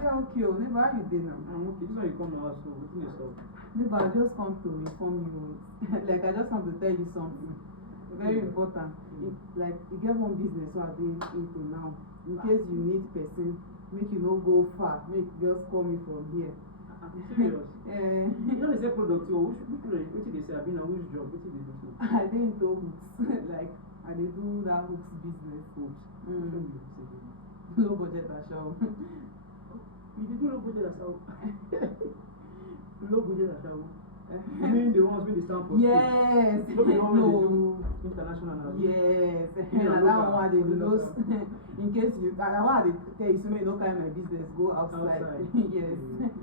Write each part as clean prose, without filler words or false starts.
they okay. Never you did now. I'm okay. This one you come now, so what's in the stuff? Never, I just come to inform you. Like, I just want to tell you something. Very important. Like, you get one business so I did into now. In case you need person, make you not go far. Make just call me from here. I'm serious. You know, they say product, which they say, I've been a which job, what did they do? I didn't do hooks. Like, I did do that hooks business. Low budget as well. You did do low budget as well. Low budget as well. You mean the ones with the stand for? Yes. No. International. Yes. And that one they do those. In case you, I want to tell you, so many no kind of my business go outside. Yes.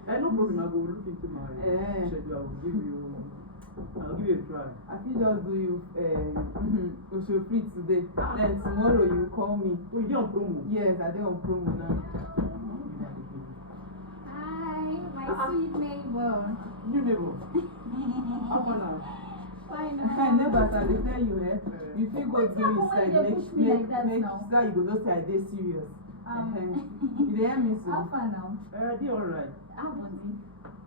No problem. I'll go look into my schedule. I'll give you a try. I feel just do you also free today. Then tomorrow you call me. Oh, you did on promo? Yes, I did on promo now. Hi, my sweet neighbor. New neighbor. How far now? Fine. Neighbors, I will tell you, if you go to inside, make sure you go know say I dey serious. You dey hear me so? How far now? They alright. How was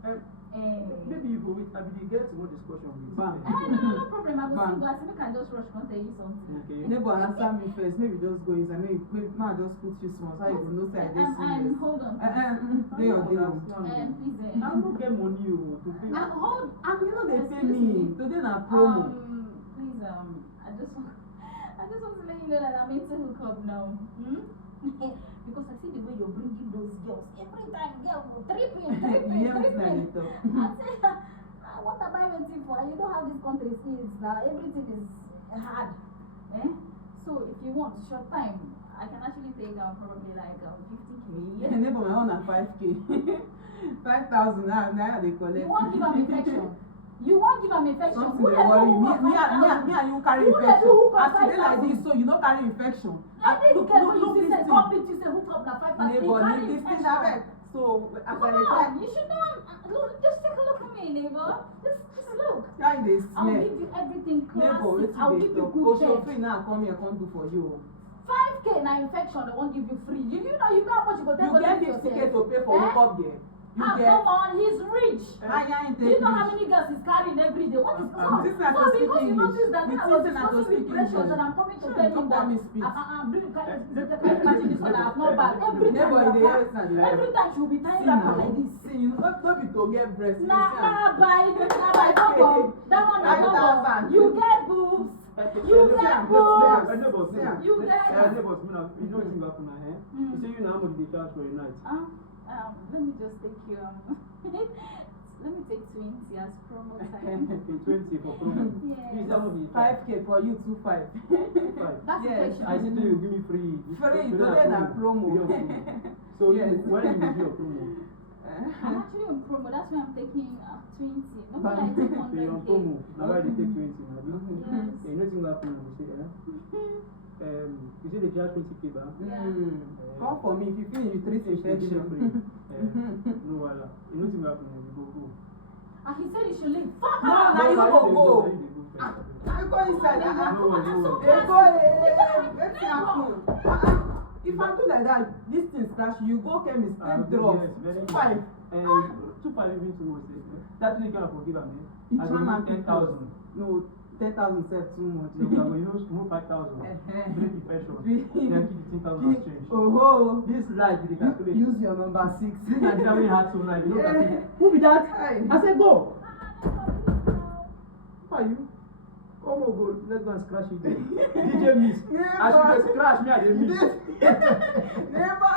it? Maybe you go with, I mean, you get more discussion with. No problem. I will single. I think I can just rush and tell you something. Okay. Neighbor, answer me first. Maybe just go inside. Maybe now just put you small so you go know say I dey serious. Hold on. Dey on. Please. I don't get money to pay. Hold. You know they pay me. Today na promo. Please, I just want to let you know that I'm into hookup now. Because I see the way you're bringing those girls every time, girl, tripping. I say, what am I waiting for? You don't have this country skills now. Everything is hard. So if you want short time, I can actually take probably like 50K. Neighbor, my own na 5K. 5,000 now they collect. You won't give them infection. You won't give them infection. Something they worry me and you carry infection. As you dey like this, so you don't carry infection. Look this thing. Compete, you say hook up na 5,000. Neighbor, need this thing. So as I try. You should know. Look, just take a look at me, neighbor. Just look. How you dey I'll smell? give you everything Neighbor, classic. I'll give you good Osho head. free now come here, come do for you. 5K na infection, they won't give you free. You know how much you go take. You get 50K to pay for hookup there. You get. Come on, he's rich. Do you know how many? many girls he's carrying every day? What is This is not so to speak because you English. notice that This I was is not to discussing speak with pressures English. and I'm coming to Sure, tell don't him call me that speech. can you imagine this one? I have not bad. Every Neighbor, time in the you air, it's not the every time she'll be tying See up now, like this. see, you don't be to get breast. Nah, bye. That one is not. You get boobs. You get boobs. You get. You know what's happen now, You say you know how much they charge for a night. Let me just take you. Let me take 20 as promo time. Okay, 20 for promo. Yes. 5K for you, 2.5. That's Yes. infection. I said to you, give me free. Free, today na promo. So Yes. when you do your promo? I'm actually on promo. That's why I'm taking 20. But- Normally I take So you're on 100K. promo. Now why they take 20? Now, Yes. you know things happen. You say, you say they charge 20K back. Come for me if you feel you treat infection. No, wala. You know things happen. You go. And he said you should leave. Fuck No, off! now you go go. Now you dey go first. I go inside. No one. Let's happen. If I do like that, this thing scratch you go chemist, take drugs. Yes, very 5. 2.5 even too much. That really can't forgive me. Each I one don't and 10,000. No, 10,000 self too much. No, but you know 5,000. Break the pressure. Then keep the 10,000 change. Oh, This life with the calculation. use your number 6. This Nigeria we had so like you know Yeah. that. Who be that? Hi. I said go. Who are you? Come on, go. Let's go and scratch it. DJ miss. As you just scratch me, I dey miss. Never.